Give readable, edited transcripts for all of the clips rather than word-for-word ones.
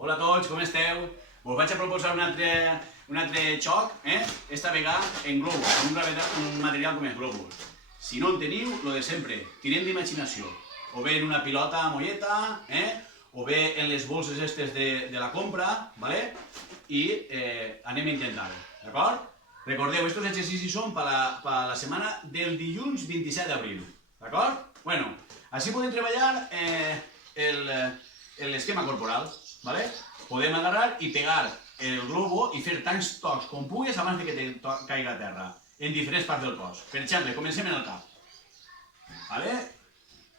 Hola a tots, com esteu? Us vaig a proposar un altre xoc, esta vegada en globus, amb un material com el globus. Si no en teniu, lo de sempre, tirem d'imaginació. O bé en una pilota molleta, o bé en les bolses estes de la compra, ¿vale? I anem a intentar-ho, d'acord? Recordeu, estos exercicis són per la setmana del dilluns 27 d'abril, d'acord? Bueno, així podem treballar l'esquema corporal, ¿vale? Podem agarrar i pegar el globo i fer tants tocs com puguis abans de que te caiga a terra, en diferents parts del cos. Per exemple, comencem en el cap. ¿Vale?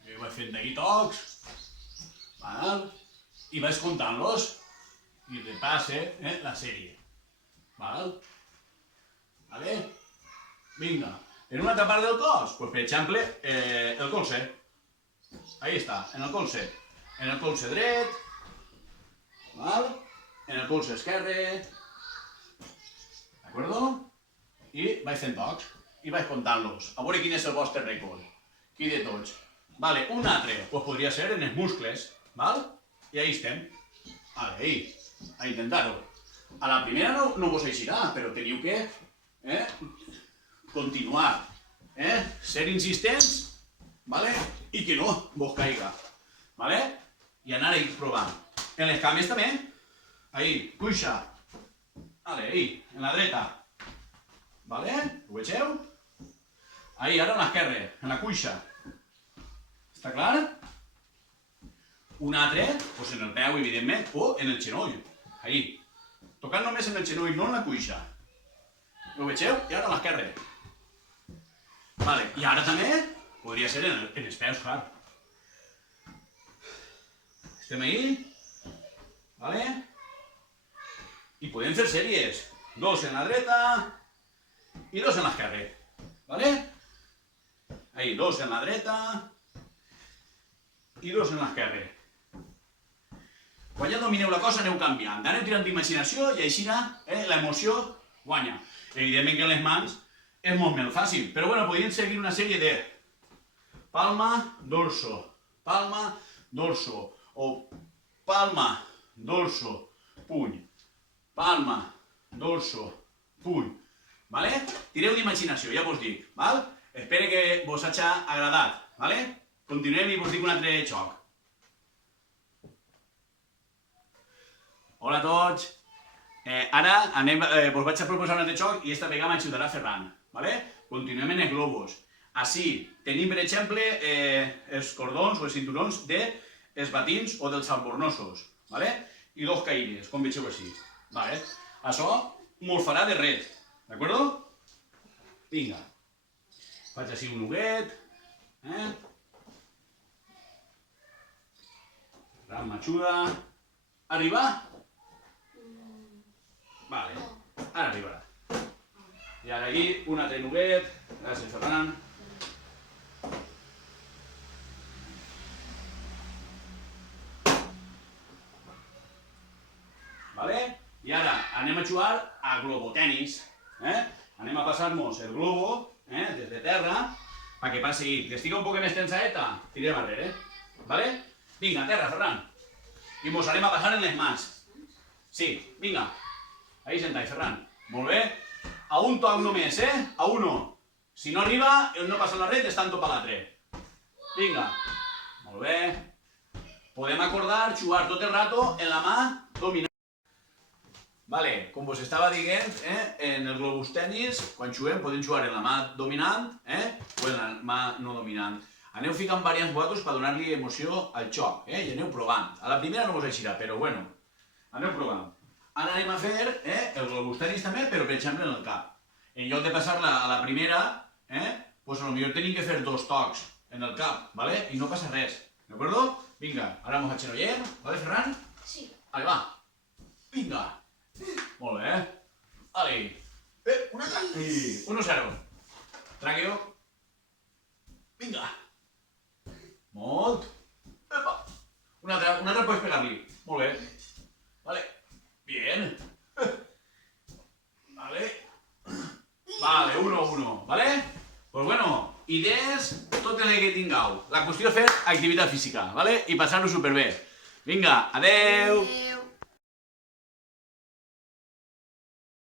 Jo vaig fent aquí tocs, i vaig comptant-los, i repasse la sèrie. ¿Vale? Vinga. En una altra part del cos, pues, per exemple, el colze. Ahí està, en el colze. En el colze dret, en el colze esquerre, d'acord? I vaig fent tocs, i vaig comptant-los. A veure quin és el vostre rècord. Qui de tots? Vale, un altre, pues podria ser en els muscles, val? I ahí estem. Vale, ahí, a intentar-ho. A la primera no vos eixirà, però teniu que continuar, ser insistents, vale? I que no vos caiga, vale? I anar ahí provant. En les cames també, ahí, cuixa, vale, ahí, en la dreta, vale? Ho vegeu? Ahí, ara en l'esquerra, en la cuixa. Està clar? Un altre, pues en el peu, evidentment, o en el genoll, ahí. Tocant només en el genoll, no en la cuixa. Ho vegeu? I ara en l'esquerra. Vale, i ara també podria ser en els peus, clar. Estem ahí, vale? I podem fer sèries. 2 en la dreta i 2 en l'esquerra, vale? Ahí, 2 en la dreta i 2 en l'esquerra. Quan ja domineu la cosa aneu canviant, aneu tirant d'imaginació i així l'emoció guanya. Evidentment que en les mans és molt més fàcil, però bueno, podríem seguir una sèrie de palma, dorso, o palma, dorso, puny, palma, dorso, puny, vale? Tireu d'imaginació, ja vos dic, val? Espero que vos hagi agradat, vale? Continuem i vos dic un altre xoc. Hola a tots. Ara vos vaig a proposar un altre xoc i esta vegada m'ajudarà Ferran, vale? Continuem en els globus. Així, tenim, per exemple, els cordons o els cinturons dels batins o dels albornosos, vale? I 2 caïres, com vegeu així. Vale? Això mos farà de ret, d'acord? Vinga. Faig així un nuguet. Ferran m'ajuda. Arriba? Vale, ara arribarà. I ara aquí, un altre nuguet. Gràcies, Ferran. Vale? I ara anem a jugar a globotenis. Anem a passar-nos el globo des de terra perquè passi aquí. Que estigui un poc més tensaeta, tirem arrere. Vale? Vinga, a terra, Ferran. I mos anem a passar en les mans. Sí, vinga. Ahí sentai, Ferran. Molt bé. A un toc només, A uno. Si no arriba, no passa la red, està en top a l'altre. Vinga. Molt bé. Podem acordar jugar tot el rato en la mà dominant. Vale, com vos estava dient, en el globus tenis, quan juguem, podem jugar en la mà dominant o en la mà no dominant. Aneu ficant variants vosaltres per donar-li emoció al xoc, i aneu provant. A la primera no vos eixirà, però bueno, aneu provant. Ara anem a fer el globus tenis també, però per exemple en el cap. En lloc de passar-la a la primera, doncs potser tenim que fer 2 tocs en el cap, ¿vale? I no passa res, d'acord? Vinga, ara mos agenollem, ¿vale, Ferran? Sí. Vale, va. Vinga. Molt bé. Vale. Un altre. 1-0. Tragueu. Vinga. Molt. Epa. Un altre pots pegar-li. Molt bé. Vale. Bien. Vale. Vale, 1-1. Vale? Pues bueno, idees, totes les que tingueu. La qüestió és fer activitat física, vale? I passar-ho superbé. Vinga, adeu!